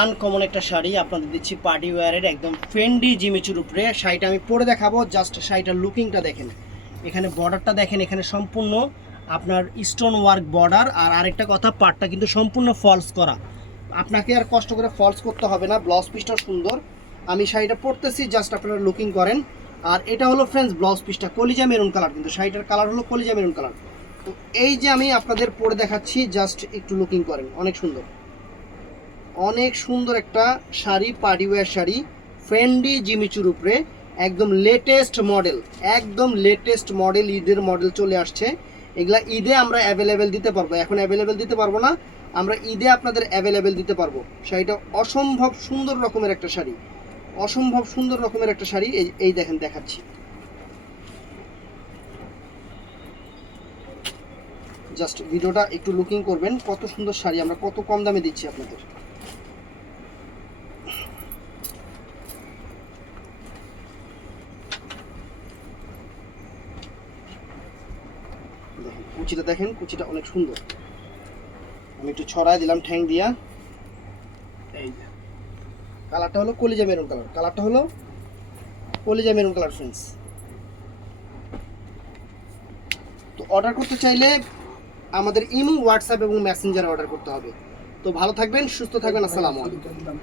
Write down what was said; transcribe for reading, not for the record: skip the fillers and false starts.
Uncommon একটা শাড়ি আপনাদের দিচ্ছি পার্টি ওয়্যারের একদম ফেন্ডি জিমিচুর উপরে। শাড়িটা আমি পরে দেখাবো, জাস্ট শাড়িটার লুকিংটা দেখেন, এখানে বর্ডারটা দেখেন, এখানে সম্পূর্ণ আপনার স্টোন ওয়ার্ক বর্ডার। আর আরেকটা কথা, পাটটা কিন্তু সম্পূর্ণ ফলস করা, আপনাকে আর কষ্ট করে ফলস করতে হবে না। ব্লাউজ পিসটাও সুন্দর, আমি শাড়িটা পরতেছি, জাস্ট আপনারা লুকিং করেন। আর এটা হলো ফ্রেন্ডস ব্লাউজ পিসটা কলিজা মেরুন কালার, কিন্তু শাড়িটার কালার হলো কলিজা মেরুন কালার। তো এই যে আমি আপনাদের পরে দেখাচ্ছি, জাস্ট একটু লুকিং করেন, অনেক সুন্দর, অনেক সুন্দর একটা শাড়ি, পার্টি ওয়্যার শাড়ি, ফ্রেন্ডি জিমিচুর উপরে, একদম লেটেস্ট মডেল, একদম লেটেস্ট মডেল, ঈদের মডেল চলে আসছে। এগুলা ঈদে আমরা অ্যাভেলেবেল দিতে পারবো, এখন অ্যাভেলেবেল দিতে পারবো না, আমরা ঈদে আপনাদের অ্যাভেলেবেল দিতে পারবো। শাড়িটা অসম্ভব সুন্দর রকমের একটা শাড়ি, অসম্ভব সুন্দর রকমের একটা শাড়ি। এই দেখেন, দেখাচ্ছি, জাস্ট ভিডিওটা একটু লুকিং করবেন, কত সুন্দর শাড়ি, আমরা কত কম দামে দিচ্ছি আপনাদের। দেখেন কুচিটা, দেখেন কুচিটা অনেক সুন্দর, আমি একটু ছড়ায় দিলাম ঠ্যাং দিয়া। এই যে কালারটা হলো কলিজা মেরুন কালার, কালারটা হলো কলিজা মেরুন কালার ফ্রেন্ডস। তো অর্ডার করতে চাইলে আমাদের ইমো, হোয়াটসঅ্যাপ এবং মেসেঞ্জারে অর্ডার করতে হবে। তো ভালো থাকবেন, সুস্থ থাকবেন, আসসালামু আলাইকুম।